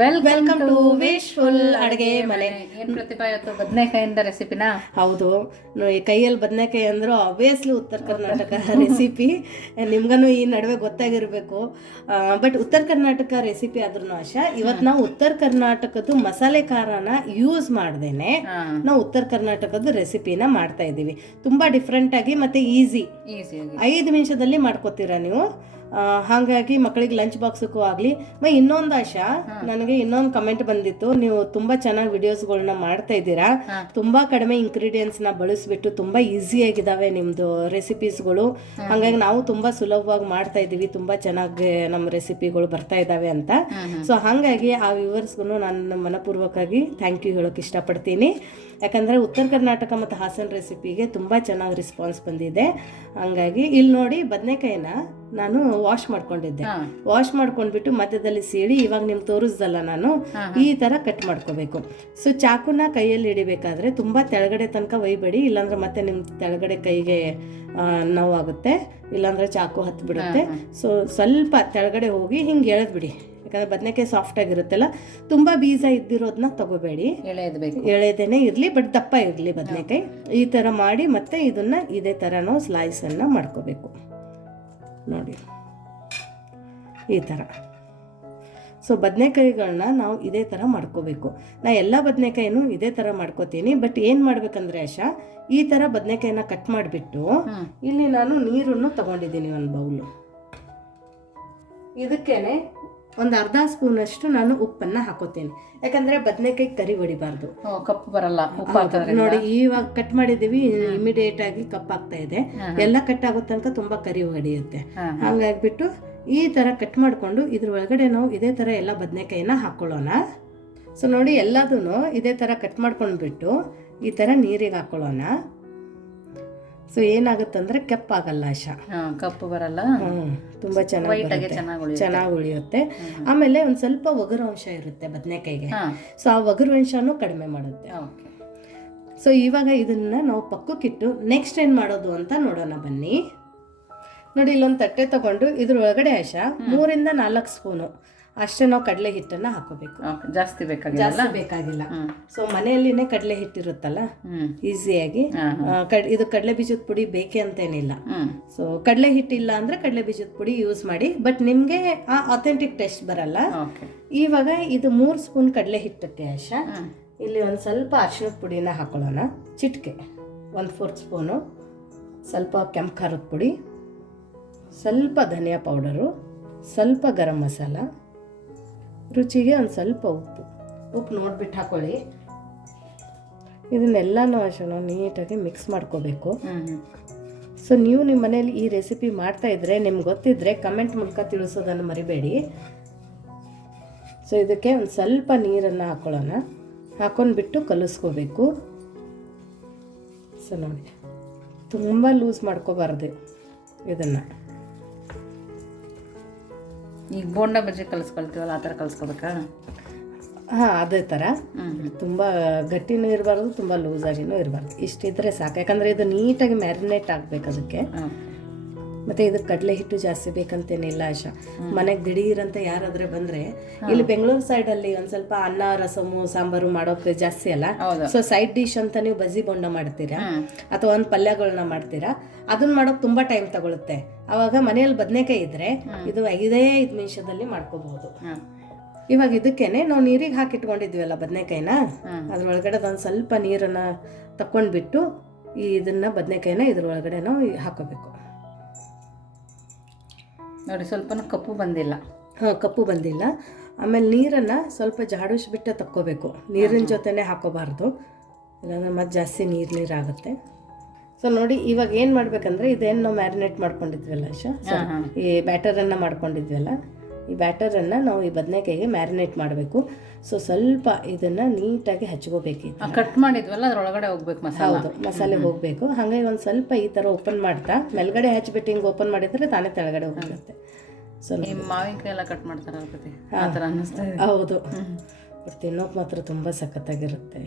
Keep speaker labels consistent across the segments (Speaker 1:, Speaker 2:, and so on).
Speaker 1: Welcome to wishful ಅಡುಗೆ ಮನೆ.
Speaker 2: ಏನ್ ಪ್ರತಿಭಾ ಇವತ್ತು ಬದನೆಕಾಯಿಂದ ರೆಸಿಪಿನಾ?
Speaker 1: ಹೌದು. ಕೈಯಲ್ಲಿ ಬದನೆಕಾಯಿ ಅಂದ್ರೆ ಆಬ್ವಿಯಸ್ಲಿ ಉತ್ತರ ಕರ್ನಾಟಕ ರೆಸಿಪಿ. ನಿಮ್ಗೂ ಈ ನಡುವೆ ಗೊತ್ತಾಗಿರ್ಬೇಕು. ಬಟ್ ಉತ್ತರ ಕರ್ನಾಟಕ ರೆಸಿಪಿ ಆದ್ರೂ ಆಶಾ ಇವತ್ತು ನಾವು ಉತ್ತರ ಕರ್ನಾಟಕದ ಮಸಾಲೆ ಖಾರನ ಯೂಸ್ ಮಾಡ್ದೇನೆ. ನಾವು ಉತ್ತರ ಕರ್ನಾಟಕದ ರೆಸಿಪಿನ ಮಾಡ್ತಾ ಇದ್ದೀವಿ. ತುಂಬಾ ಡಿಫ್ರೆಂಟಾಗಿ ಮತ್ತೆ ಈಸಿ ಐದು ನಿಮಿಷದಲ್ಲಿ ಮಾಡ್ಕೋತೀರಾ ನೀವು? ಹಾಗಾಗಿ ಮಕ್ಕಳಿಗೆ ಲಂಚ್ ಬಾಕ್ಸಕ್ಕೂ ಆಗಲಿ. ಮ ಇನ್ನೊಂದು ಆಶಾ ನನಗೆ ಇನ್ನೊಂದು ಕಮೆಂಟ್ ಬಂದಿತ್ತು. ನೀವು ತುಂಬಾ ಚೆನ್ನಾಗಿ ವಿಡಿಯೋಸ್ಗಳನ್ನ ಮಾಡ್ತಾ ಇದ್ದೀರಾ. ತುಂಬಾ ಕಡಿಮೆ ಇಂಗ್ರೀಡಿಯೆಂಟ್ಸ್ನ ನ ಬಳಸ್ಬಿಟ್ಟು ತುಂಬಾ ಈಸಿಯಾಗಿದ್ದಾವೆ ನಿಮ್ದು ರೆಸಿಪೀಸ್ಗಳು ಹಾಗಾಗಿ ನಾವು ತುಂಬಾ ಸುಲಭವಾಗಿ ಮಾಡ್ತಾ ಇದ್ದೀವಿ. ತುಂಬಾ ಚೆನ್ನಾಗಿ ನಮ್ಮ ರೆಸಿಪಿಗಳು ಬರ್ತಾ ಇದ್ದಾವೆ ಅಂತ. ಸೊ ಹಾಗಾಗಿ ಆ ವ್ಯೂವರ್ಸ್ಗೂ ನಾನು ಮನಪೂರ್ವಕವಾಗಿ ಥ್ಯಾಂಕ್ ಯು ಹೇಳೋಕೆ ಇಷ್ಟಪಡ್ತೀನಿ. ಯಾಕಂದರೆ ಉತ್ತರ ಕರ್ನಾಟಕ ಮತ್ತು ಹಾಸನ ರೆಸಿಪಿಗೆ ತುಂಬ ಚೆನ್ನಾಗಿ ರೆಸ್ಪಾನ್ಸ್ ಬಂದಿದೆ. ಹಂಗಾಗಿ ಇಲ್ಲಿ ನೋಡಿ ಬದನೆಕಾಯಿನ ನಾನು ವಾಶ್ ಮಾಡ್ಕೊಂಡಿದ್ದೆ. ವಾಶ್ ಮಾಡ್ಕೊಂಡ್ಬಿಟ್ಟು ಮಧ್ಯದಲ್ಲಿ ಸೀಳಿ ಇವಾಗ ನಿಮ್ಗೆ ತೋರಿಸ್ದಲ್ಲ ನಾನು ಈ ಥರ ಕಟ್ ಮಾಡ್ಕೋಬೇಕು. ಸೊ ಚಾಕುನ ಕೈಯಲ್ಲಿ ಹಿಡಿಬೇಕಾದ್ರೆ ತುಂಬ ತೆಳಗಡೆ ತನಕ ಒಯ್ಬೇಡಿ ಇಲ್ಲಾಂದ್ರೆ ಮತ್ತೆ ನಿಮ್ಮ ತೆಳಗಡೆ ಕೈಗೆ ನೋವಾಗುತ್ತೆ ಇಲ್ಲಾಂದ್ರೆ ಚಾಕು ಹತ್ತು ಬಿಡುತ್ತೆ ಸೊ ಸ್ವಲ್ಪ ತೆಳಗಡೆ ಹೋಗಿ ಹಿಂಗೆ ಎಳೆದ್ಬಿಡಿ. ಯಾಕಂದ್ರೆ ಬದನೆಕಾಯಿ ಸಾಫ್ಟ್ ಆಗಿರುತ್ತಲ್ಲ ತುಂಬ ಬೀಜ ಇದ್ದಿರೋದನ್ನ ತಗೋಬೇಡಿ.
Speaker 2: ಎಳೆಯದು
Speaker 1: ಎಳೆದೇನೆ ಇರಲಿ ಬಟ್ ದಪ್ಪ ಇರಲಿ ಬದನೆಕಾಯಿ. ಈ ಥರ ಮಾಡಿ ಮತ್ತೆ ಇದನ್ನ ಇದೇ ಥರ ನಾವು ಸ್ಲೈಸನ್ನು ಮಾಡ್ಕೋಬೇಕು. ನೋಡಿ. ಈ ಥರ ಸೊ ಬದನೆಕಾಯಿಗಳನ್ನ ನಾವು ಇದೇ ಥರ ಮಾಡ್ಕೋಬೇಕು. ನಾ ಎಲ್ಲ ಬದನೆಕಾಯಿನೂ ಇದೇ ಥರ ಮಾಡ್ಕೋತೀನಿ ಬಟ್ ಏನು ಮಾಡ್ಬೇಕಂದ್ರೆ ಆಶಾ ಈ ಥರ ಬದನೆಕಾಯಿನ ಕಟ್ ಮಾಡಿಬಿಟ್ಟು ಇಲ್ಲಿ ನಾನು ನೀರನ್ನು ತಗೊಂಡಿದ್ದೀನಿ ಒಂದು ಬೌಲು ಇದಕ್ಕೇನೆ ಒಂದು ಅರ್ಧ ಸ್ಪೂನ್ ಅಷ್ಟು ನಾನು ಉಪ್ಪನ್ನ ಹಾಕೋತೀನಿ. ಯಾಕಂದ್ರೆ ಬದನೆಕಾಯಿ ಕರಿ ಹೊಡಿಬಾರ್ದು.
Speaker 2: ಕಪ್ಪು ಬರಲ್ಲ
Speaker 1: ನೋಡಿ ಇವಾಗ ಕಟ್ ಮಾಡಿದೀವಿ ಇಮಿಡಿಯೇಟ್ ಆಗಿ ಕಪ್ ಆಗ್ತಾ ಇದೆ. ಎಲ್ಲ ಕಟ್ ಆಗೋ ತನಕ ತುಂಬಾ ಕರಿ ಹೊಡಿಯುತ್ತೆ. ಹಂಗಾಗ್ಬಿಟ್ಟು ಈ ತರ ಕಟ್ ಮಾಡ್ಕೊಂಡು ಇದ್ರ ಒಳಗಡೆ ನಾವು ಇದೇ ತರ ಎಲ್ಲ ಬದನೆಕಾಯಿನ ಹಾಕೊಳ್ಳೋಣ. ಸೊ ನೋಡಿ ಎಲ್ಲದೂ ಇದೇ ತರ ಕಟ್ ಮಾಡ್ಕೊಂಡ್ಬಿಟ್ಟು ಈ ತರ ನೀರಿಗೆ ಹಾಕೊಳ್ಳೋಣ. ಸೊ ಏನಾಗುತ್ತಂದ್ರೆ ಕೆಪ್ಪಾಗಲ್ಲ ಆಶಾ.
Speaker 2: ಕಪ್ಪು ಬರಲ್ಲ.
Speaker 1: ತುಂಬಾ ಚೆನ್ನಾಗಿ.
Speaker 2: ಚೆನ್ನಾಗಿ ಉಳಿಯುತ್ತೆ.
Speaker 1: ಆಮೇಲೆ ಒಂದ್ ಸ್ವಲ್ಪ ಒಗರು ಅಂಶ ಇರುತ್ತೆ ಬದನೆಕಾಯಿಗೆ. ಸೊ ಆ ಒಗರು ಅಂಶನೂ ಕಡಿಮೆ ಮಾಡುತ್ತೆ. ಸೊ ಇವಾಗ ಇದನ್ನ ನಾವು ಪಕ್ಕಕ್ಕಿಟ್ಟು ನೆಕ್ಸ್ಟ್ ಏನು ಮಾಡೋದು ಅಂತ ನೋಡೋಣ ಬನ್ನಿ. ನೋಡಿ ಇಲ್ಲೊಂದು ತಟ್ಟೆ ತಗೊಂಡು ಇದ್ರ ಒಳಗಡೆ ಆಶಾ ಮೂರಿಂದ ನಾಲ್ಕು ಸ್ಪೂನು. ಅಷ್ಟೇ ನಾವು ಕಡಲೆ ಹಿಟ್ಟನ್ನು ಹಾಕೋಬೇಕು.
Speaker 2: ಜಾಸ್ತಿ ಬೇಕಾಗಿಲ್ಲ?
Speaker 1: ಜಾಸ್ತಿ ಬೇಕಾಗಿಲ್ಲ. ಸೊ ಮನೆಯಲ್ಲಿನೇ ಕಡಲೆ ಹಿಟ್ಟಿರುತ್ತಲ್ಲ? ಈಸಿಯಾಗಿ ಕಡ್ ಇದು ಕಡಲೆ ಬೀಜದ ಪುಡಿ ಬೇಕೇ ಅಂತೇನಿಲ್ಲ. ಸೊ ಕಡಲೆ ಹಿಟ್ಟಿಲ್ಲ ಅಂದರೆ ಕಡಲೆ ಬೀಜದ ಪುಡಿ ಯೂಸ್ ಮಾಡಿ ಬಟ್ ನಿಮಗೆ ಆ ಅಥೆಂಟಿಕ್ ಟೇಸ್ಟ್ ಬರಲ್ಲ. ಇವಾಗ ಇದು ಮೂರು ಸ್ಪೂನ್ ಕಡಲೆ ಹಿಟ್ಟಕ್ಕೆ ಆಶಾ ಇಲ್ಲಿ ಒಂದು ಸ್ವಲ್ಪ ಅರಿಶಿಣದ ಪುಡಿನ ಹಾಕೊಳ್ಳೋಣ. ಚಿಟಿಕೆ ಒಂದು ಫೋರ್ತ್ ಸ್ಪೂನು ಸ್ವಲ್ಪ ಕೆಂಪು ಖಾರದ ಪುಡಿ. ಸ್ವಲ್ಪ ಧನಿಯಾ ಪೌಡರು ಸ್ವಲ್ಪ ಗರಂ ಮಸಾಲ. ರುಚಿಗೆ ಒಂದು ಸ್ವಲ್ಪ ಉಪ್ಪು. ಉಪ್ಪು ನೋಡ್ಬಿಟ್ಟು ಹಾಕೊಳ್ಳಿ. ಇದನ್ನೆಲ್ಲನೂ ಅಷ್ಟು ನಾವು ನೀಟಾಗಿ ಮಿಕ್ಸ್ ಮಾಡ್ಕೋಬೇಕು. ಸೊ ನೀವು ನಿಮ್ಮ ಮನೇಲಿ ಈ ರೆಸಿಪಿ ಮಾಡ್ತಾ ಇದ್ರೆ, ನಿಮ್ಗೆ ಗೊತ್ತಿದ್ರೆ ಕಮೆಂಟ್ ಮೂಲಕ ತಿಳಿಸೋದನ್ನು ಮರಿಬೇಡಿ. ಸೊ ಇದಕ್ಕೆ ಒಂದು ಸ್ವಲ್ಪ ನೀರನ್ನು ಹಾಕೊಳ್ಳೋಣ. ಹಾಕೊಂಡ್ಬಿಟ್ಟು ಕಲಿಸ್ಕೋಬೇಕು. ಸೊ ನೋಡಿ, ತುಂಬ ಲೂಸ್ ಮಾಡ್ಕೋಬಾರ್ದು ಇದನ್ನು.
Speaker 2: ಈಗ ಬೋಂಡ ಬಜ್ಜಿ ಕಲಿಸ್ಕೊಳ್ತೀವಲ್ಲ ಆ ಥರ ಕಲಿಸ್ಕೋಬೇಕಾ?
Speaker 1: ಹಾಂ ಅದೇ ಥರ. ತುಂಬ ಗಟ್ಟಿನೂ ಇರಬಾರ್ದು ತುಂಬ ಲೂಸಾಗಿನೂ ಇರಬಾರ್ದು. ಇಷ್ಟಿದ್ರೆ ಸಾಕು. ಯಾಕಂದರೆ ಇದು ನೀಟಾಗಿ ಮ್ಯಾರಿನೇಟ್ ಆಗಬೇಕು ಅದಕ್ಕೆ. ಮತ್ತೆ ಇದಕ್ಕೆ ಕಡಲೆ ಹಿಟ್ಟು ಜಾಸ್ತಿ ಬೇಕಂತೇನಿಲ್ಲ ಆಶಾ. ಮನೆಗೆ ದಿಢೀರಂತ ಯಾರಾದ್ರೆ ಬಂದ್ರೆ ಇಲ್ಲಿ ಬೆಂಗಳೂರು ಸೈಡ್ ಅಲ್ಲಿ ಒಂದ್ ಸ್ವಲ್ಪ ಅನ್ನ ರಸಮು ಸಾಂಬಾರು ಮಾಡೋಕೆ ಜಾಸ್ತಿ ಅಲ್ಲ. ಸೊ ಸೈಡ್ ಡಿಶ್ ಅಂತ ನೀವು ಬಜ್ಜಿ ಬೊಂಡ ಮಾಡ್ತೀರಾ? ಅಥವಾ ಒಂದ್ ಪಲ್ಯಗಳನ್ನ ಮಾಡ್ತೀರಾ? ಅದನ್ನ ಮಾಡೋಕ್ ತುಂಬಾ ಟೈಮ್ ತಗೊಳುತ್ತೆ. ಅವಾಗ ಮನೆಯಲ್ಲಿ ಬದನೆಕಾಯಿ ಇದ್ರೆ ಇದು ಐದೇ ಐದು ನಿಮಿಷದಲ್ಲಿ ಮಾಡ್ಕೋಬಹುದು. ಇವಾಗ ಇದಕ್ಕೇನೆ ನಾವು ನೀರಿಗೆ ಹಾಕಿಟ್ಕೊಂಡಿದ್ವಲ್ಲ ಬದನೆಕಾಯಿನ?
Speaker 2: ಅದ್ರ
Speaker 1: ಅದ್ರೊಳಗಡೆ ಒಂದು ಸ್ವಲ್ಪ ನೀರನ್ನ ತಕೊಂಡ್ಬಿಟ್ಟು ಈ ಇದನ್ನ ಬದನೆಕಾಯಿನ ಇದ್ರೊಳಗಡೆ ನಾವು ಹಾಕೋಬೇಕು.
Speaker 2: ನೋಡಿ ಸ್ವಲ್ಪ ಕಪ್ಪು ಬಂದಿಲ್ಲ.
Speaker 1: ಹಾಂ ಕಪ್ಪು ಬಂದಿಲ್ಲ. ಆಮೇಲೆ ನೀರನ್ನು ಸ್ವಲ್ಪ ಜಾಡಿಸ್ಬಿಟ್ಟೆ ತಕ್ಕೋಬೇಕು. ನೀರಿನ ಜೊತೆನೇ ಹಾಕೋಬಾರ್ದು. ಇಲ್ಲಾಂದ್ರೆ ಮತ್ತೆ ಜಾಸ್ತಿ ನೀರು ನೀರಾಗುತ್ತೆ. ಸೊ ನೋಡಿ ಇವಾಗ ಏನು ಮಾಡಬೇಕಂದ್ರೆ ಇದೇನು ನಾವು ಮ್ಯಾರಿನೇಟ್ ಮಾಡ್ಕೊಂಡಿದ್ವಲ್ಲ ಈ ಬ್ಯಾಟರನ್ನು ಮಾಡ್ಕೊಂಡಿದ್ವಲ್ಲ? ಈ ಬ್ಯಾಟರನ್ನು ನಾವು ಈ ಬದನೆಕಾಯಿಗೆ ಮ್ಯಾರಿನೇಟ್ ಮಾಡಬೇಕು. ಸೊ ಸ್ವಲ್ಪ ಇದನ್ನು ನೀಟಾಗಿ ಹಚ್ಕೋಬೇಕು
Speaker 2: ಕಟ್ ಮಾಡಿದ್ವಲ್ಲ ಅದರೊಳಗಡೆ ಹೋಗ್ಬೇಕು ಮಸಾಲೆ.
Speaker 1: ಹೌದು ಮಸಾಲೆ ಹೋಗಬೇಕು. ಹಾಗಾಗಿ ಒಂದು ಸ್ವಲ್ಪ ಈ ಥರ ಓಪನ್ ಮಾಡ್ತಾ ಮೇಲ್ಗಡೆ ಹಚ್ಬಿಟ್ಟು ಹಿಂಗೆ ಓಪನ್ ಮಾಡಿದರೆ ತಾನೇ ತೆಳಗಡೆ ಹೋಗುತ್ತೆ ಸೊ
Speaker 2: ಮಾವಿನಕಾಯಿ ಎಲ್ಲ ಕಟ್ ಮಾಡ್ತಾರೆ ಆ ಥರ ಅನ್ನಿಸ್ತಾ
Speaker 1: ಹೌದು. ಬಟ್ ತಿನ್ನೋಕೆ ಮಾತ್ರ ತುಂಬ ಸಖತ್ತಾಗಿರುತ್ತೆ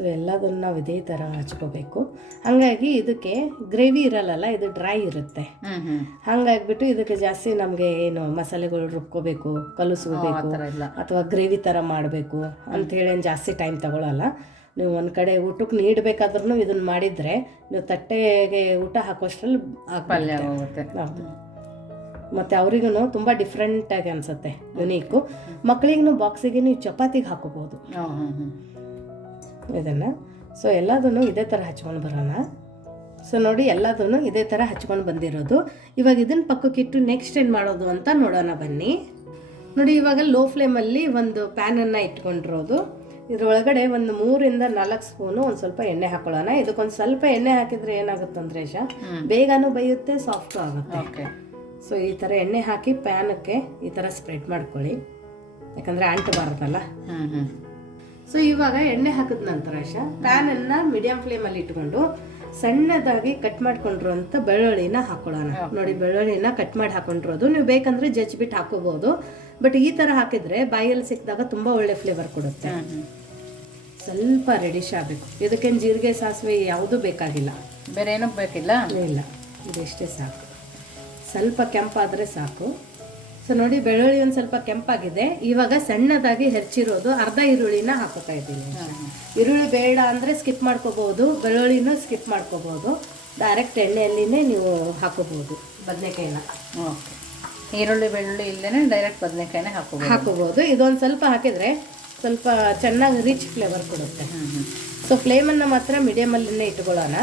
Speaker 1: ಸೊ ಎಲ್ಲದನ್ನು ನಾವು ಇದೇ ಥರ ಹಚ್ಕೋಬೇಕು. ಹಾಗಾಗಿ ಇದಕ್ಕೆ ಗ್ರೇವಿ ಇರಲ್ಲಲ್ಲ ಇದು ಡ್ರೈ ಇರುತ್ತೆ. ಹಾಗಾಗ್ಬಿಟ್ಟು ಇದಕ್ಕೆ ಜಾಸ್ತಿ ನಮಗೆ ಏನು ಮಸಾಲೆಗಳು ರುಬ್ಕೋಬೇಕು ಕಲಸ್ಕೋಬೇಕು ಅಥವಾ ಗ್ರೇವಿ ಥರ ಮಾಡಬೇಕು ಅಂಥೇಳಿ ಏನು ಜಾಸ್ತಿ ಟೈಮ್ ತಗೊಳ್ಳಲ್ಲ ನೀವು ಒಂದು ಕಡೆ ಊಟಕ್ಕೆ ನೀಡಬೇಕಾದ್ರೂ ಇದನ್ನು ಮಾಡಿದರೆ ನೀವು ತಟ್ಟೆಗೆ ಊಟ ಹಾಕೋಷ್ಟರಲ್ಲಿ
Speaker 2: ಪಲ್ಯ ಹೋಗುತ್ತೆ
Speaker 1: ಮತ್ತು ಅವ್ರಿಗೂ ತುಂಬ ಡಿಫ್ರೆಂಟಾಗಿ ಅನಿಸುತ್ತೆ ಯುನೀಕು ಮಕ್ಕಳಿಗೂ ಬಾಕ್ಸಿಗೆ ನೀವು ಚಪಾತಿಗೆ ಹಾಕೋಬೋದು ಇದನ್ನು. ಸೊ ಎಲ್ಲದನ್ನು ಇದೇ ಥರ ಹಚ್ಕೊಂಡು ಬರೋಣ. ಸೊ ನೋಡಿ ಎಲ್ಲದನ್ನು ಇದೇ ಥರ ಹಚ್ಕೊಂಡು ಬಂದಿರೋದು. ಇವಾಗ ಇದನ್ನು ಪಕ್ಕಕ್ಕಿಟ್ಟು ನೆಕ್ಸ್ಟ್ ಏನು ಮಾಡೋದು ಅಂತ ನೋಡೋಣ ಬನ್ನಿ. ನೋಡಿ ಇವಾಗ ಲೋ ಫ್ಲೇಮಲ್ಲಿ ಒಂದು ಪ್ಯಾನನ್ನು ಇಟ್ಕೊಂಡಿರೋದು. ಇದರೊಳಗಡೆ ಒಂದು ಮೂರಿಂದ ನಾಲ್ಕು ಸ್ಪೂನು ಒಂದು ಸ್ವಲ್ಪ ಎಣ್ಣೆ ಹಾಕೊಳ್ಳೋಣ. ಇದಕ್ಕೊಂದು ಸ್ವಲ್ಪ ಎಣ್ಣೆ ಹಾಕಿದ್ರೆ ಏನಾಗುತ್ತೆ ಶಾ
Speaker 2: ಹ್ಮ್.
Speaker 1: ಬೇಗನೂ ಬೈಯುತ್ತೆ ಸಾಫ್ಟು ಆಗುತ್ತೆ.
Speaker 2: ಓಕೆ
Speaker 1: ಸೊ ಈ ಥರ ಎಣ್ಣೆ ಹಾಕಿ ಪ್ಯಾನಕ್ಕೆ ಈ ಥರ ಸ್ಪ್ರೆಡ್ ಮಾಡ್ಕೊಳ್ಳಿ. ಯಾಕಂದರೆ ಅಂಟಬಾರ್ದಲ್ಲ ಸೊ ಇವಾಗ ಎಣ್ಣೆ ಹಾಕಿದ ನಂತರ ಆಶಾ ಪ್ಯಾನನ್ನು ಮೀಡಿಯಂ ಫ್ಲೇಮಲ್ಲಿ ಇಟ್ಕೊಂಡು ಸಣ್ಣದಾಗಿ ಕಟ್ ಮಾಡ್ಕೊಂಡಿರುವಂಥ ಬೆಳ್ಳುಳ್ಳಿನ ಹಾಕೊಳ್ಳೋಣ. ನೋಡಿ ಬೆಳ್ಳುಳ್ಳಿನ ಕಟ್ ಮಾಡಿ ಹಾಕೊಂಡಿರೋದು. ನೀವು ಬೇಕಂದ್ರೆ ಜಜ್ಬಿಟ್ಟು ಹಾಕೋಬಹುದು. ಬಟ್ ಈ ಥರ ಹಾಕಿದ್ರೆ ಬಾಯಲ್ಲಿ ಸಿಕ್ಕಿದಾಗ ತುಂಬ ಒಳ್ಳೆ ಫ್ಲೇವರ್ ಕೊಡುತ್ತೆ. ಸ್ವಲ್ಪ ರೆಡಿಶ್ ಆಗಬೇಕು. ಇದಕ್ಕೇನು ಜೀರಿಗೆ ಸಾಸಿವೆ ಯಾವುದೂ ಬೇಕಾಗಿಲ್ಲ.
Speaker 2: ಬೇರೆ ಏನೂ ಬೇಕಿಲ್ಲ
Speaker 1: ಇಲ್ಲ. ಇದಿಷ್ಟೇ ಸಾಕು. ಸ್ವಲ್ಪ ಕೆಂಪಾದರೆ ಸಾಕು. ಸೊ ನೋಡಿ ಬೆಳ್ಳುಳ್ಳಿ ಒಂದು ಸ್ವಲ್ಪ ಕೆಂಪಾಗಿದೆ. ಇವಾಗ ಸಣ್ಣದಾಗಿ ಹೆಚ್ಚಿರೋದು ಅರ್ಧ ಈರುಳ್ಳಿನ ಹಾಕೋತಾ ಇದ್ದೀನಿ. ಈರುಳ್ಳಿ ಬೇಡ ಅಂದರೆ ಸ್ಕಿಪ್ ಮಾಡ್ಕೋಬೋದು ಬೆಳ್ಳುಳ್ಳಿನೂ ಸ್ಕಿಪ್ ಮಾಡ್ಕೋಬೋದು ಡೈರೆಕ್ಟ್ ಎಣ್ಣೆಯಲ್ಲಿನೇ ನೀವು ಹಾಕೋಬೋದು ಬದನೆಕಾಯಿನ?
Speaker 2: ಓಕೆ. ಈರುಳ್ಳಿ ಬೆಳ್ಳುಳ್ಳಿ ಇಲ್ಲದೇ ಡೈರೆಕ್ಟ್ ಬದನೆಕಾಯಿನೇ ಹಾಕೋಬೋದು
Speaker 1: ಹಾಕೋಬೋದು ಇದೊಂದು ಸ್ವಲ್ಪ ಹಾಕಿದರೆ ಸ್ವಲ್ಪ ಚೆನ್ನಾಗಿ ರಿಚ್ ಫ್ಲೇವರ್ ಕೊಡುತ್ತೆ. ಸೊ ಫ್ಲೇಮನ್ನು ಮಾತ್ರ ಮೀಡಿಯಮಲ್ಲೇ ಇಟ್ಕೊಳ್ಳೋಣ.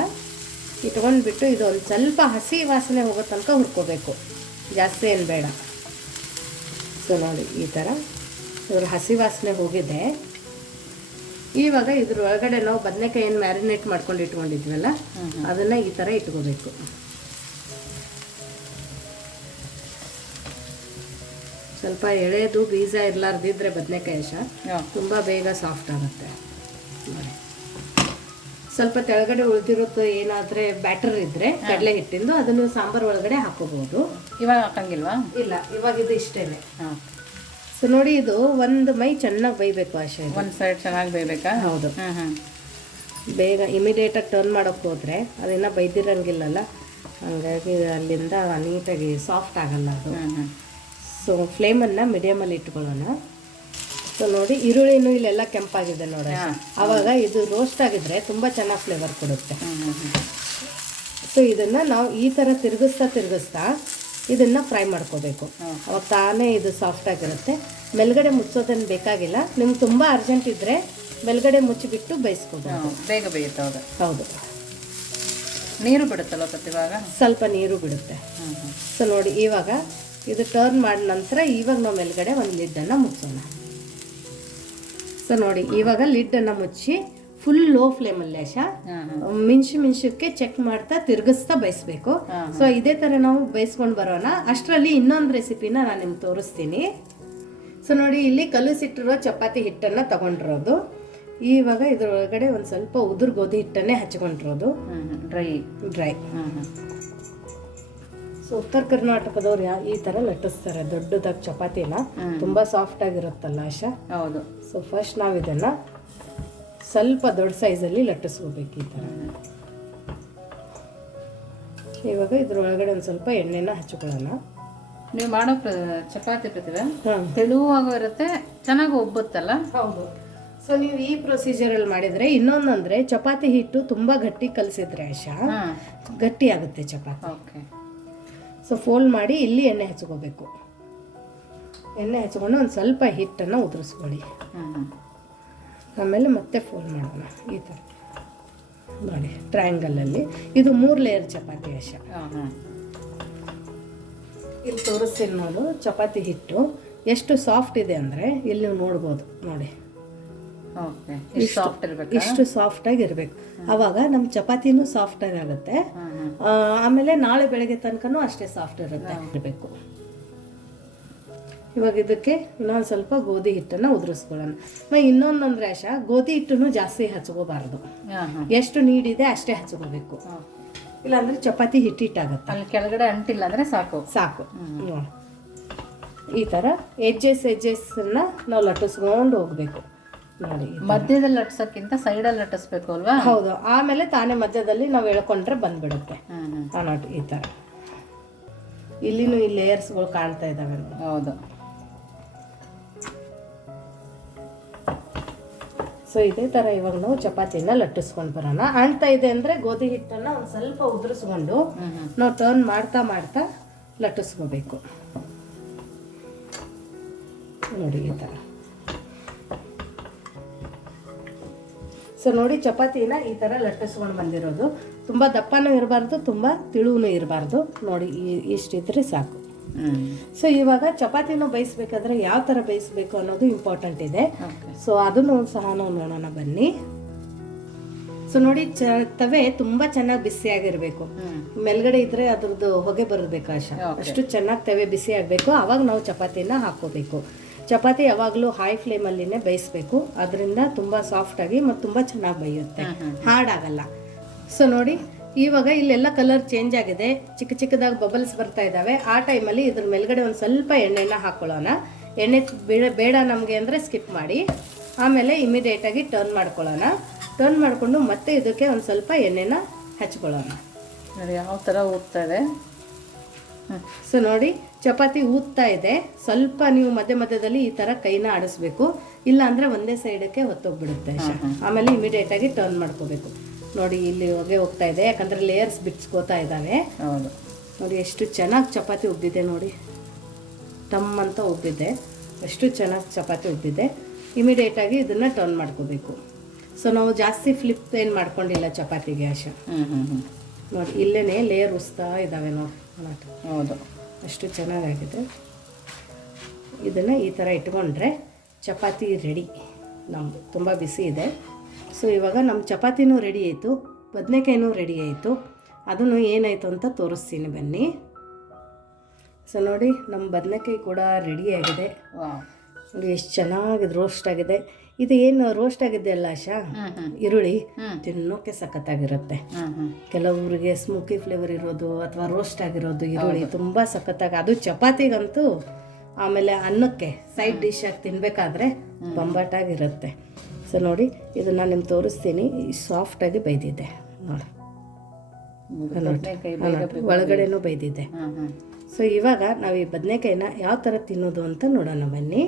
Speaker 1: ಇಟ್ಕೊಂಡ್ಬಿಟ್ಟು ಇದು ಒಂದು ಸ್ವಲ್ಪ ಹಸಿ ವಾಸನೆ ಹೋಗೋ ತನಕ ಹುರ್ಕೋಬೇಕು. ಜಾಸ್ತಿ ಏನು ಬೇಡ. ಸೊ ನೋಡಿ ಈ ಥರ ಇದ್ರ ಹಸಿ ವಾಸನೆ ಹೋಗಿದೆ. ಇವಾಗ ಇದ್ರ ಒಳಗಡೆ ನಾವು ಬದನೆಕಾಯಿ ಏನು ಮ್ಯಾರಿನೇಟ್ ಮಾಡ್ಕೊಂಡು ಇಟ್ಕೊಂಡಿದ್ವಲ್ಲ ಅದನ್ನು ಈ ಥರ ಇಟ್ಕೋಬೇಕು. ಸ್ವಲ್ಪ ಎಳೆದು ಬೀಜ ಇರಲಾರ್ದಿದ್ರೆ ಬದನೆಕಾಯಿ ಶಾ ತುಂಬ ಬೇಗ ಸಾಫ್ಟ್ ಆಗುತ್ತೆ. ನೋಡಿ. ಸ್ವಲ್ಪ ತೆಳಗಡೆ ಉಳಿದಿರೋದು ಏನಾದ್ರೆ ಬ್ಯಾಟರ್ ಇದ್ರೆ ಕಡಲೆ ಹಿಟ್ಟಿಂದು ಅದನ್ನು ಸಾಂಬಾರ್ ಒಳಗಡೆ ಹಾಕೋಬಹುದು.
Speaker 2: ಇವಾಗ ಹಾಕಂಗಿಲ್ವಾ?
Speaker 1: ಇಲ್ಲ ಇವಾಗ ಇದು ಇಷ್ಟೇನೆ. ಸೊ ನೋಡಿ ಇದು ಒಂದು ಮೈ ಚೆನ್ನಾಗಿ ಬೈಬೇಕು ಆಶೆ.
Speaker 2: ಒಂದು ಸೈಡ್ ಚೆನ್ನಾಗಿ ಬೈಬೇಕಾ
Speaker 1: ಹೌದು. ಬೇಗ ಇಮಿಡಿಯೇಟ್ ಇಮಿಡಿಯೇಟಾಗಿ ಟರ್ನ್ ಮಾಡಕ್ ಹೋದರೆ ಅದನ್ನ ಬೈದಿರಂಗಿಲ್ಲಲ್ಲ ಹಾಗಾಗಿ ಅಲ್ಲಿಂದ ನೀಟಾಗಿ ಸಾಫ್ಟ್ ಆಗಲ್ಲ ಅದು. ಸೊ ಫ್ಲೇಮನ್ನು ಮೀಡಿಯಮಲ್ಲಿ ಇಟ್ಕೊಳ್ಳೋಣ. ಸೊ ನೋಡಿ ಈರುಳ್ಳಿನೂ ಇಲ್ಲೆಲ್ಲ ಕೆಂಪಾಗಿದೆ ನೋಡಿ. ಆವಾಗ ಇದು ರೋಸ್ಟ್ ಆಗಿದ್ರೆ ತುಂಬ ಚೆನ್ನಾಗಿ ಫ್ಲೇವರ್ ಕೊಡುತ್ತೆ. ಸೊ ಇದನ್ನು ನಾವು ಈ ಥರ ತಿರುಗಿಸ್ತಾ ತಿರುಗಿಸ್ತಾ ಇದನ್ನು ಫ್ರೈ ಮಾಡ್ಕೋಬೇಕು. ಅವಾಗ ತಾನೇ ಇದು ಸಾಫ್ಟ್ ಆಗಿರುತ್ತೆ. ಮೇಲ್ಗಡೆ ಮುಚ್ಚೋದೇನು ಬೇಕಾಗಿಲ್ಲ. ನಿಮ್ಗೆ ತುಂಬ ಅರ್ಜೆಂಟ್ ಇದ್ದರೆ ಮೇಲ್ಗಡೆ ಮುಚ್ಚಿಬಿಟ್ಟು ಬೇಯಿಸ್ಕೋಬೋದು.
Speaker 2: ಬೇಗ ಬೇಯುತ್ತೆ ಹೌದು
Speaker 1: ಹೌದು.
Speaker 2: ನೀರು ಬಿಡುತ್ತಲ್ಲ ಇವಾಗ?
Speaker 1: ಸ್ವಲ್ಪ ನೀರು ಬಿಡುತ್ತೆ. ಸೊ ನೋಡಿ ಇವಾಗ ಇದು ಟರ್ನ್ ಮಾಡಿದ ನಂತರ ಇವಾಗ ನಾವು ಮೇಲ್ಗಡೆ ಒಂದು ಲಿಡ್ಡನ್ನು ಮುಚ್ಚೋಣ. ಸೊ ನೋಡಿ ಇವಾಗ ಲಿಡ್ಡನ್ನು ಮುಚ್ಚಿ ಫುಲ್ ಲೋ ಫ್ಲೇಮಲ್ಲಿ
Speaker 2: ಹ್ಮ್
Speaker 1: ಮಿಂಚು ಮಿಂಚಕ್ಕೆ ಚೆಕ್ ಮಾಡ್ತಾ ತಿರುಗಿಸ್ತಾ ಬಯಸ್ಬೇಕು. ಸೊ ಇದೇ ಥರ ನಾವು ಬಯಸ್ಕೊಂಡು ಬರೋಣ. ಅಷ್ಟರಲ್ಲಿ ಇನ್ನೊಂದು ರೆಸಿಪಿನ ನಾನು ನಿಮ್ಗೆ ತೋರಿಸ್ತೀನಿ. ಸೊ ನೋಡಿ ಇಲ್ಲಿ ಕಲಸಿಟ್ಟಿರೋ ಚಪಾತಿ ಹಿಟ್ಟನ್ನು ತಗೊಂಡಿರೋದು. ಇವಾಗ ಇದರೊಳಗಡೆ ಒಂದು ಸ್ವಲ್ಪ ಉದುರು ಗೋಧಿ ಹಿಟ್ಟನ್ನೇ ಹಚ್ಕೊಂಡಿರೋದು.
Speaker 2: ಡ್ರೈ
Speaker 1: ಡ್ರೈ ಸೊ ಉತ್ತರ ಕರ್ನಾಟಕದವ್ರು ಯಾ ಈ ಥರ ಲಟ್ಟಿಸ್ತಾರೆ. ದೊಡ್ಡದಾಗಿ ಚಪಾತಿನ ತುಂಬಾ ಸಾಫ್ಟ್ ಆಗಿರುತ್ತಲ್ಲ ಆಶಾ?
Speaker 2: ಹೌದು.
Speaker 1: ಸೊ ಫಸ್ಟ್ ನಾವು ಇದನ್ನ ಸ್ವಲ್ಪ ದೊಡ್ಡ ಸೈಜಲ್ಲಿ ಲಟ್ಟಿಸ್ಕೋಬೇಕು ಈ ಥರ ಇವಾಗ ಇದ್ರೊಳಗಡೆ ಒಂದು ಸ್ವಲ್ಪ ಎಣ್ಣೆನ ಹಚ್ಕೊಳ್ಳೋಣ.
Speaker 2: ನೀವು ಮಾಡೋ ಚಪಾತಿ ಪ್ರತಿಭೆ ತೆಳುವಾಗ ಇರುತ್ತೆ ಚೆನ್ನಾಗಿ ಒಬ್ಬುತ್ತಲ್ಲ?
Speaker 1: ಹೌದು. ಸೊ ನೀವು ಈ ಪ್ರೊಸೀಜರಲ್ಲಿ ಮಾಡಿದ್ರೆ ಇನ್ನೊಂದಂದ್ರೆ ಚಪಾತಿ ಹಿಟ್ಟು ತುಂಬಾ ಗಟ್ಟಿ ಕಲಸಿದ್ರೆ ಆಶಾ ಗಟ್ಟಿ ಆಗುತ್ತೆ ಚಪಾತಿ.
Speaker 2: ಓಕೆ
Speaker 1: ಸೊ ಫೋಲ್ಡ್ ಮಾಡಿ ಇಲ್ಲಿ ಎಣ್ಣೆ ಹಚ್ಕೋಬೇಕು. ಎಣ್ಣೆ ಹಚ್ಕೊಂಡು ಒಂದು ಸ್ವಲ್ಪ ಹಿಟ್ಟನ್ನು ಉದುರಿಸ್ಕೊಳ್ಳಿ. ಆಮೇಲೆ ಮತ್ತೆ ಫೋಲ್ಡ್ ಮಾಡೋಣ. ಈ ಥರ. ನೋಡಿ ಟ್ರಯಾಂಗಲಲ್ಲಿ ಇದು ಮೂರು ಲೇಯರ್ ಚಪಾತಿ
Speaker 2: ಅಶ.
Speaker 1: ಇಲ್ಲಿ ತೋರಿಸ್ತೀನಿ ನೋಡು, ಚಪಾತಿ ಹಿಟ್ಟು. ಎಷ್ಟು ಸಾಫ್ಟ್ ಇದೆ ಅಂದರೆ ಇಲ್ಲಿ ನೋಡ್ಬೋದು. ನೋಡಿ.
Speaker 2: ಸಾಫ್ಟ್ ಇರಬೇಕು?
Speaker 1: ಇಷ್ಟು ಸಾಫ್ಟಾಗಿ ಇರಬೇಕು. ಅವಾಗ ನಮ್ಮ ಚಪಾತಿನೂ ಸಾಫ್ಟಾಗಿ ಆಗುತ್ತೆ. ಆಮೇಲೆ ನಾಳೆ ಬೆಳಗ್ಗೆ ತನಕನೂ ಅಷ್ಟೇ ಸಾಫ್ಟ್ ಇರುತ್ತೆ. ಇರಬೇಕು. ಇವಾಗ ಇದಕ್ಕೆ ಇನ್ನೊಂದು ಸ್ವಲ್ಪ ಗೋಧಿ ಹಿಟ್ಟನ್ನು ಉದುರಿಸ್ಕೊಳ್ಳೋಣ. ಮ ಇನ್ನೊಂದೊಂದು ರೇಷ ಗೋಧಿ ಹಿಟ್ಟನ್ನು ಜಾಸ್ತಿ ಹಚ್ಕೋಬಾರ್ದು. ಎಷ್ಟು ನೀಡಿದೆ ಅಷ್ಟೇ ಹಚ್ಕೋಬೇಕು. ಇಲ್ಲಾಂದ್ರೆ ಚಪಾತಿ ಹಿಟ್ಟಿಟ್ಟಾಗುತ್ತೆ.
Speaker 2: ಅಲ್ಲಿ ಕೆಳಗಡೆ ಅಂಟಿಲ್ಲ ಅಂದರೆ ಸಾಕು.
Speaker 1: ಸಾಕು. ಈ ಥರ ಎಜ್ಜೆಸ್ ಎಜ್ಜೆಸ್ನ ನಾವು ಲಟ್ಟಿಸ್ಕೊಂಡು ಹೋಗಬೇಕು. ನೋಡಿ
Speaker 2: ಮಧ್ಯದಲ್ಲಿ ಲಟ್ಸೋಕ್ಕಿಂತ ಸೈಡಲ್ಲಿ ಲಟ್ಟಿಸ್ಬೇಕು ಅಲ್ವಾ?
Speaker 1: ಹೌದು. ಆಮೇಲೆ ತಾನೇ ಮಧ್ಯದಲ್ಲಿ ನಾವು ಎಳ್ಕೊಂಡ್ರೆ ಬಂದ್ಬಿಡುತ್ತೆ. ಆ ನೋಡಿ ಈ ಥರ ಇಲ್ಲಿನೂ ಈ ಲೇಯರ್ಸ್ಗಳು ಕಾಣ್ತಾ ಇದ್ದಾವೆ
Speaker 2: ಹೌದು.
Speaker 1: ಸೊ ಇದೇ ಥರ ಇವಾಗ ನಾವು ಚಪಾತಿನ ಲಟ್ಟಿಸ್ಕೊಂಡು ಬರೋಣ. ಅಣ್ತಾ ಇದೆ ಅಂದರೆ ಗೋಧಿ ಹಿಟ್ಟನ್ನು ಒಂದು ಸ್ವಲ್ಪ ಉದುರಿಸ್ಕೊಂಡು ನಾವು ಟರ್ನ್ ಮಾಡ್ತಾ ಮಾಡ್ತಾ ಲಟ್ಟಿಸ್ಕೋಬೇಕು. ನೋಡಿ ಈ ಥರ ಸೊ ನೋಡಿ ಚಪಾತಿನ ಈ ಥರ ಲಟ್ಟಿಸ್ಕೊಂಡು ಬಂದಿರೋದು. ತುಂಬ ದಪ್ಪನೂ ಇರಬಾರ್ದು ತುಂಬ ತಿಳುವೂ ಇರಬಾರ್ದು. ನೋಡಿ ಇಷ್ಟಿದ್ರೆ ಸಾಕು. ಸೊ ಇವಾಗ ಚಪಾತಿನೂ ಬೇಯಿಸ್ಬೇಕಾದ್ರೆ ಯಾವ ಥರ ಬೇಯಿಸ್ಬೇಕು ಅನ್ನೋದು ಇಂಪಾರ್ಟೆಂಟ್ ಇದೆ. ಸೊ ಅದನ್ನು ಸಹ ನಾವು ನೋಡೋಣ ಬನ್ನಿ. ಸೊ ನೋಡಿ ಚ ತವೆ ತುಂಬ ಚೆನ್ನಾಗಿ ಬಿಸಿಯಾಗಿರಬೇಕು. ಮೇಲ್ಗಡೆ ಇದ್ರೆ ಅದ್ರದ್ದು ಹೊಗೆ ಬರಬೇಕು ಆಶಾ? ಅಷ್ಟು ಚೆನ್ನಾಗಿ ತವೆ ಬಿಸಿ ಆಗಬೇಕು ಅವಾಗ ನಾವು ಚಪಾತಿನ ಹಾಕೋಬೇಕು ಚಪಾತಿ ಯಾವಾಗಲೂ ಹೈ ಫ್ಲೇಮಲ್ಲಿನೇ ಬೇಯಿಸ್ಬೇಕು. ಅದರಿಂದ ತುಂಬ ಸಾಫ್ಟಾಗಿ ಮತ್ತು ತುಂಬ ಚೆನ್ನಾಗಿ ಬೇಯುತ್ತೆ.
Speaker 2: ಹಾರ್ಡ್
Speaker 1: ಆಗಲ್ಲ ಸೊ ನೋಡಿ ಇವಾಗ ಇಲ್ಲೆಲ್ಲ ಕಲರ್ ಚೇಂಜ್ ಆಗಿದೆ. ಚಿಕ್ಕ ಚಿಕ್ಕದಾಗಿ ಬಬಲ್ಸ್ ಬರ್ತಾ ಇದ್ದಾವೆ ಆ ಟೈಮಲ್ಲಿ ಇದ್ರ ಮೇಲ್ಗಡೆ ಒಂದು ಸ್ವಲ್ಪ ಎಣ್ಣೆನ ಹಾಕೊಳ್ಳೋಣ. ಎಣ್ಣೆ ಬೇಡ ಬೇಡ ನಮಗೆ ಅಂದರೆ ಸ್ಕಿಪ್ ಮಾಡಿ. ಆಮೇಲೆ ಇಮಿಡಿಯೇಟಾಗಿ ಟರ್ನ್ ಮಾಡ್ಕೊಳ್ಳೋಣ. ಟರ್ನ್ ಮಾಡಿಕೊಂಡು ಮತ್ತೆ ಇದಕ್ಕೆ ಒಂದು ಸ್ವಲ್ಪ ಎಣ್ಣೆನ ಹಚ್ಕೊಳ್ಳೋಣ.
Speaker 2: ನೋಡಿ ಯಾವ ಥರ ಹೋಗ್ತಾ ಇದೆ?
Speaker 1: ಸೊ ನೋಡಿ ಚಪಾತಿ ಊದ್ತಾ ಇದೆ. ಸ್ವಲ್ಪ ನೀವು ಮಧ್ಯ ಮಧ್ಯದಲ್ಲಿ ಈ ಥರ ಕೈನ ಆಡಿಸ್ಬೇಕು. ಇಲ್ಲ ಅಂದರೆ ಒಂದೇ ಸೈಡಕ್ಕೆ ಹೊತ್ತೋಗ್ಬಿಡುತ್ತೆ. ಆಮೇಲೆ ಇಮಿಡಿಯೇಟ್ ಆಗಿ ಟರ್ನ್ ಮಾಡ್ಕೋಬೇಕು. ನೋಡಿ ಇಲ್ಲಿ ಹೊಗೆ ಹೋಗ್ತಾ ಇದೆ. ಯಾಕಂದ್ರೆ ಲೇಯರ್ಸ್ ಬಿಡ್ಸ್ಕೋತಾ ಇದ್ದಾವೆ
Speaker 2: ಹೌದು.
Speaker 1: ನೋಡಿ ಎಷ್ಟು ಚೆನ್ನಾಗಿ ಚಪಾತಿ ಉಬ್ಬಿದೆ ನೋಡಿ. ತಮ್ಮ ಅಂತ ಉಬ್ಬಿದೆ. ಎಷ್ಟು ಚೆನ್ನಾಗಿ ಚಪಾತಿ ಉಬ್ಬಿದೆ. ಇಮಿಡಿಯೇಟ್ ಆಗಿ ಇದನ್ನ ಟರ್ನ್ ಮಾಡ್ಕೋಬೇಕು. ಸೊ ನಾವು ಜಾಸ್ತಿ ಫ್ಲಿಪ್ ಏನು ಮಾಡ್ಕೊಂಡಿಲ್ಲ ಚಪಾತಿಗೆ ಆಶಾ. ನೋಡಿ ಇಲ್ಲೇನೆ ಲೇಯರ್ ಉಸ್ತಾ ಇದ್ದಾವೆ ನೋಡಿ.
Speaker 2: ಹೌದು.
Speaker 1: ಅಷ್ಟು ಚೆನ್ನಾಗಾಗಿದೆ. ಇದನ್ನು ಈ ಥರ ಇಟ್ಕೊಂಡ್ರೆ ಚಪಾತಿ ರೆಡಿ ನಮ್ಮದು ತುಂಬ ಬಿಸಿ ಇದೆ. ಸೊ ಇವಾಗ ನಮ್ಮ ಚಪಾತಿನೂ ರೆಡಿ ಆಯಿತು ಬದನೆಕಾಯಿನೂ ರೆಡಿ ಆಯಿತು. ಅದನ್ನು ಏನಾಯಿತು ಅಂತ ತೋರಿಸ್ತೀನಿ ಬನ್ನಿ. ಸೊ ನೋಡಿ ನಮ್ಮ ಬದನೆಕಾಯಿ ಕೂಡ ರೆಡಿಯಾಗಿದೆ
Speaker 2: ಆಗಿದೆ.
Speaker 1: ನೋಡಿ ಎಷ್ಟು ಚೆನ್ನಾಗಿದೆ ರೋಸ್ಟ್ ಆಗಿದೆ. ಇದು ಏನು ರೋಸ್ಟ್ ಆಗಿದೆ ಅಲ್ಲ ಆಶಾ ಈರುಳ್ಳಿ? ತಿನ್ನೋಕೆ ಸಖತ್ತಾಗಿರುತ್ತೆ. ಕೆಲವರಿಗೆ ಸ್ಮೋಕಿ ಫ್ಲೇವರ್ ಇರೋದು ಅಥವಾ ರೋಸ್ಟ್ ಆಗಿರೋದು ಈರುಳ್ಳಿ ತುಂಬ ಸಖತ್ತಾಗಿ ಅದು ಚಪಾತಿಗಂತೂ ಆಮೇಲೆ ಅನ್ನಕ್ಕೆ ಸೈಡ್ ಡಿಶ್ ಆಗಿ ತಿನ್ನಬೇಕಾದ್ರೆ ಬೊಂಬಾಟಾಗಿರುತ್ತೆ. ಸೊ ನೋಡಿ ಇದನ್ನ ನಿಮ್ಗೆ ತೋರಿಸ್ತೀನಿ. ಸಾಫ್ಟಾಗಿ ಬೈದಿದ್ದೆ ನೋಡಿ. ಒಳಗಡೆನೂ
Speaker 2: ಬೈದಿದ್ದೆ
Speaker 1: ಸೊ ಇವಾಗ ನಾವು ಈ ಬದನೆಕಾಯಿನ ಯಾವ ಥರ ತಿನ್ನೋದು ಅಂತ ನೋಡೋಣ ಬನ್ನಿ.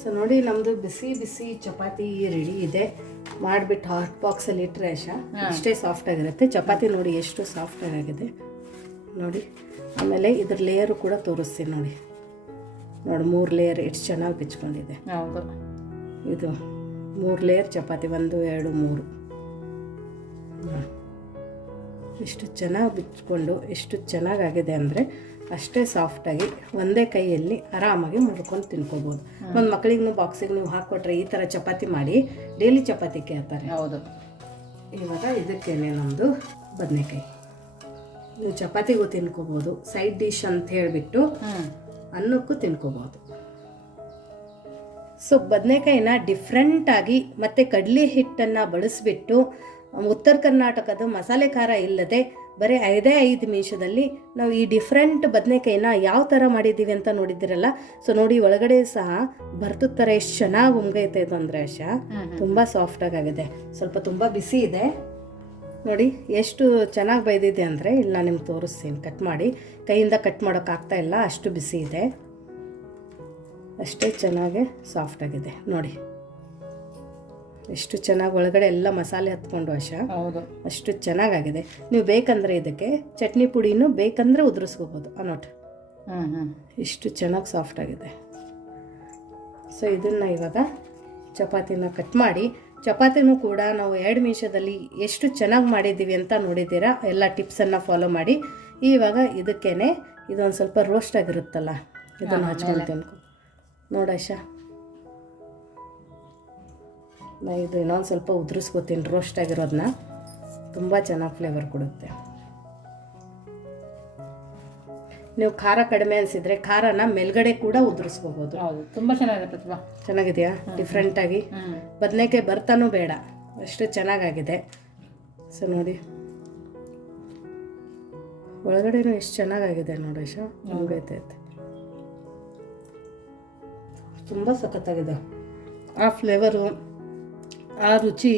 Speaker 1: ಸೊ ನೋಡಿ ನಮ್ಮದು ಬಿಸಿ ಬಿಸಿ ಚಪಾತಿ ರೆಡಿ ಇದೆ. ಮಾಡಿಬಿಟ್ಟು ಹಾಟ್ ಬಾಕ್ಸಲ್ಲಿ ಇಟ್ಟರೆ ಇಷ್ಟೇ ಸಾಫ್ಟ್ ಆಗಿರುತ್ತೆ. ಚಪಾತಿ ನೋಡಿ ಎಷ್ಟು ಸಾಫ್ಟ್ ಆಗಿದೆ. ನೋಡಿ ಆಮೇಲೆ ಇದ್ರ ಲೇಯರು ಕೂಡ ತೋರಿಸ್ತೀನಿ ನೋಡಿ. ನೋಡಿ ಮೂರು ಲೇಯರ್ ಎಷ್ಟು ಚೆನ್ನಾಗಿ ಬಿಚ್ಕೊಂಡಿದೆ.
Speaker 2: ಹೌದು.
Speaker 1: ಇದು ಮೂರು ಲೇಯರ್ ಚಪಾತಿ ಒಂದು ಎರಡು ಮೂರು. ಎಷ್ಟು ಚೆನ್ನಾಗಿ ಬಿಚ್ಕೊಂಡು ಎಷ್ಟು ಚೆನ್ನಾಗಾಗಿದೆ ಅಂದರೆ ಅಷ್ಟೇ ಸಾಫ್ಟಾಗಿ ಒಂದೇ ಕೈಯಲ್ಲಿ ಆರಾಮಾಗಿ ಮುರ್ಕೊಂಡು ತಿನ್ಕೋಬೋದು. ಒಂದು ಮಕ್ಕಳಿಗೂ ಬಾಕ್ಸಿಗೆ ನೀವು ಹಾಕ್ಕೊಟ್ರೆ ಈ ಥರ ಚಪಾತಿ ಮಾಡಿ ಡೈಲಿ ಚಪಾತಿ ಕೇಳ್ತಾರೆ.
Speaker 2: ಹೌದು.
Speaker 1: ಇವಾಗ ಇದಕ್ಕೇನೆ ನಮ್ಮದು ಬದನೆಕಾಯಿ. ನೀವು ಚಪಾತಿಗೂ ತಿನ್ಕೋಬೋದು ಸೈಡ್ ಡಿಶ್ ಅಂತ ಹೇಳಿಬಿಟ್ಟು ಅನ್ನಕ್ಕೂ ತಿನ್ಕೋಬೋದು. ಸೊ ಬದನೆಕಾಯಿನ ಡಿಫ್ರೆಂಟಾಗಿ ಮತ್ತು ಕಡಲೆ ಹಿಟ್ಟನ್ನು ಬಳಸಿಬಿಟ್ಟು ಉತ್ತರ ಕರ್ನಾಟಕದ ಮಸಾಲೆ ಖಾರ ಇಲ್ಲದೆ ಬರೀ ಐದೇ ಐದು ನಿಮಿಷದಲ್ಲಿ ನಾವು ಈ ಡಿಫ್ರೆಂಟ್ ಬದನೆಕಾಯಿನ ಯಾವ ಥರ ಮಾಡಿದ್ದೀವಿ ಅಂತ ನೋಡಿದ್ದೀರಲ್ಲ? ಸೊ ನೋಡಿ ಒಳಗಡೆ ಸಹ ಬರ್ತದ ಥರ ಎಷ್ಟು ಚೆನ್ನಾಗಿ ಉಮ್ಗೈತೆ ಇದು ಅಂದರೆ ಆಶಾ ತುಂಬ ಸಾಫ್ಟಾಗಿದೆ ಸ್ವಲ್ಪ ತುಂಬ ಬಿಸಿ ಇದೆ. ನೋಡಿ ಎಷ್ಟು ಚೆನ್ನಾಗಿ ಬೈದಿದೆ ಅಂದರೆ ಇಲ್ಲಿ ನಾನು ನಿಮ್ಗೆ ತೋರಿಸ್ತೀನಿ. ಕಟ್ ಮಾಡಿ. ಕೈಯಿಂದ ಕಟ್ ಮಾಡೋಕ್ಕಾಗ್ತಾ ಇಲ್ಲ. ಅಷ್ಟು ಬಿಸಿ ಇದೆ. ಅಷ್ಟೇ ಚೆನ್ನಾಗೆ ಸಾಫ್ಟ್ ಆಗಿದೆ. ನೋಡಿ. ಎಷ್ಟು ಚೆನ್ನಾಗಿ ಒಳಗಡೆ ಎಲ್ಲ ಮಸಾಲೆ ಹತ್ಕೊಂಡು ಆಶ.
Speaker 2: ಹೌದು.
Speaker 1: ಅಷ್ಟು ಚೆನ್ನಾಗಾಗಿದೆ. ನೀವು ಬೇಕಂದರೆ ಇದಕ್ಕೆ ಚಟ್ನಿ ಪುಡಿನೂ ಬೇಕಂದರೆ ಉದುರಿಸ್ಕೋಬೋದು ಅನೋಟ್.
Speaker 2: ಹ್ಮ್ ಹ್ಮ್.
Speaker 1: ಇಷ್ಟು ಚೆನ್ನಾಗಿ ಸಾಫ್ಟ್ ಆಗಿದೆ. ಸೊ ಇದನ್ನು ಇವಾಗ ಚಪಾತಿನ ಕಟ್ ಮಾಡಿ ಚಪಾತಿನೂ ಕೂಡ ನಾವು ಎರಡು ನಿಮಿಷದಲ್ಲಿ ಎಷ್ಟು ಚೆನ್ನಾಗಿ ಮಾಡಿದ್ದೀವಿ ಅಂತ ನೋಡಿದ್ದೀರಾ? ಎಲ್ಲ ಟಿಪ್ಸನ್ನು ಫಾಲೋ ಮಾಡಿ. ಇವಾಗ ಇದಕ್ಕೇನೆ ಇದೊಂದು ಸ್ವಲ್ಪ ರೋಸ್ಟ್ ಆಗಿರುತ್ತಲ್ಲ ಇದನ್ನು ಹಚ್ಕೊಳ್ತೀನಿ ನೋಡಾಶಾ ಇದು ಇನ್ನೊಂದು ಸ್ವಲ್ಪ ಉದುರಿಸ್ಕೋತೀನಿ. ರೋಸ್ಟ್ ಆಗಿರೋದನ್ನ ತುಂಬ ಚೆನ್ನಾಗಿ ಫ್ಲೇವರ್ ಕೊಡುತ್ತೆ. ನೀವು ಖಾರ ಕಡಿಮೆ ಅನಿಸಿದ್ರೆ ಖಾರನ ಮೇಲ್ಗಡೆ ಕೂಡ ಉದುರಿಸ್ಕೋಬೋದು.
Speaker 2: ಹೌದು ತುಂಬಾ ಚೆನ್ನಾಗಿದೆ ಪ್ರತಿಭಾ.
Speaker 1: ಚೆನ್ನಾಗಿದೆಯಾ? ಡಿಫ್ರೆಂಟಾಗಿ ಬದನೇಕಾಯಿ ಬರ್ತಾನೂ ಬೇಡ. ಅಷ್ಟು ಚೆನ್ನಾಗಾಗಿದೆ. ಸೊ ನೋಡಿ. ಒಳಗಡೆನೂ ಎಷ್ಟು ಚೆನ್ನಾಗಾಗಿದೆ ನೋಡಿ ಶಾ ಮುಗೈತೆ ತುಂಬ ಸಖತ್ತಾಗಿದೆ. ಆ ಫ್ಲೇವರು ಆ ರುಚಿ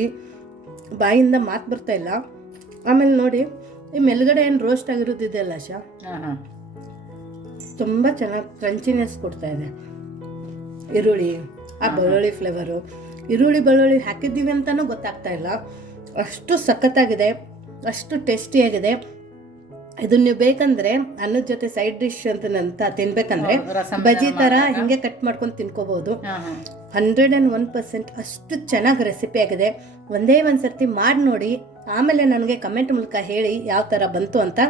Speaker 1: ಬಾಯಿಂದ ಮಾತು ಬರ್ತಾ ಇಲ್ಲ. ಆಮೇಲೆ ನೋಡಿ ಈ ಮೇಲ್ಗಡೆ ಏನು ರೋಸ್ಟ್ ಆಗಿರೋದಿದೆಯಲ್ಲ ಶಾ ತುಂಬ ಚೆನ್ನಾಗಿ ಕ್ರಂಚಿನೆಸ್ ಕೊಡ್ತಾ ಇದೆ. ಈರುಳ್ಳಿ ಆ ಬೆಳ್ಳುಳ್ಳಿ ಫ್ಲೇವರು ಈರುಳ್ಳಿ ಬೆಳ್ಳುಳ್ಳಿ ಹಾಕಿದ್ದೀವಿ ಅಂತಲೂ ಗೊತ್ತಾಗ್ತಾ ಇಲ್ಲ. ಅಷ್ಟು ಸಖತ್ತಾಗಿದೆ ಅಷ್ಟು ಟೇಸ್ಟಿಯಾಗಿದೆ ಇದನ್ನ ನೀವು ಬೇಕಂದ್ರೆ ಅನ್ನದ ಜೊತೆ ಸೈಡ್ ಡಿಶ್ ಅಂತ ನಂತ ತಿನ್ಬೇಕಂದ್ರೆ ಬಜಿ ತರ ಹಿಂಗೆ ಕಟ್ ಮಾಡ್ಕೊಂಡು ತಿನ್ಕೋಬಹುದು ಹಂಡ್ರೆಡ್ ಅಂಡ್ ಒನ್ ಪರ್ಸೆಂಟ್ ಅಷ್ಟು ಚೆನ್ನಾಗಿ ರೆಸಿಪಿ ಆಗಿದೆ. ಒಂದೇ ಒಂದು ಸರ್ತಿ ಮಾಡಿ ನೋಡಿ ಆಮೇಲೆ ನನಗೆ ಕಮೆಂಟ್ ಮೂಲಕ ಹೇಳಿ ಯಾವ ಥರ ಬಂತು ಅಂತ.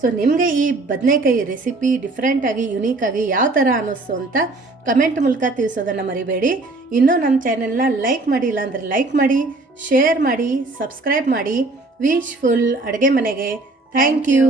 Speaker 1: ಸೊ ನಿಮಗೆ ಈ ಬದನೆಕಾಯಿ ರೆಸಿಪಿ ಡಿಫ್ರೆಂಟ್ ಆಗಿ ಯುನೀಕ್ ಆಗಿ ಯಾವ ಥರ ಅನ್ನಿಸ್ತು ಅಂತ ಕಮೆಂಟ್ ಮೂಲಕ ತಿಳಿಸೋದನ್ನು ಮರಿಬೇಡಿ. ಇನ್ನೂ ನಮ್ಮ ಚಾನೆಲ್ನ ಲೈಕ್ ಮಾಡಿ ಅಂದರೆ ಲೈಕ್ ಮಾಡಿ ಶೇರ್ ಮಾಡಿ ಸಬ್ಸ್ಕ್ರೈಬ್ ಮಾಡಿ. ವಿಶ್ ಫುಲ್ ಅಡುಗೆ ಮನೆಗೆ. Thank you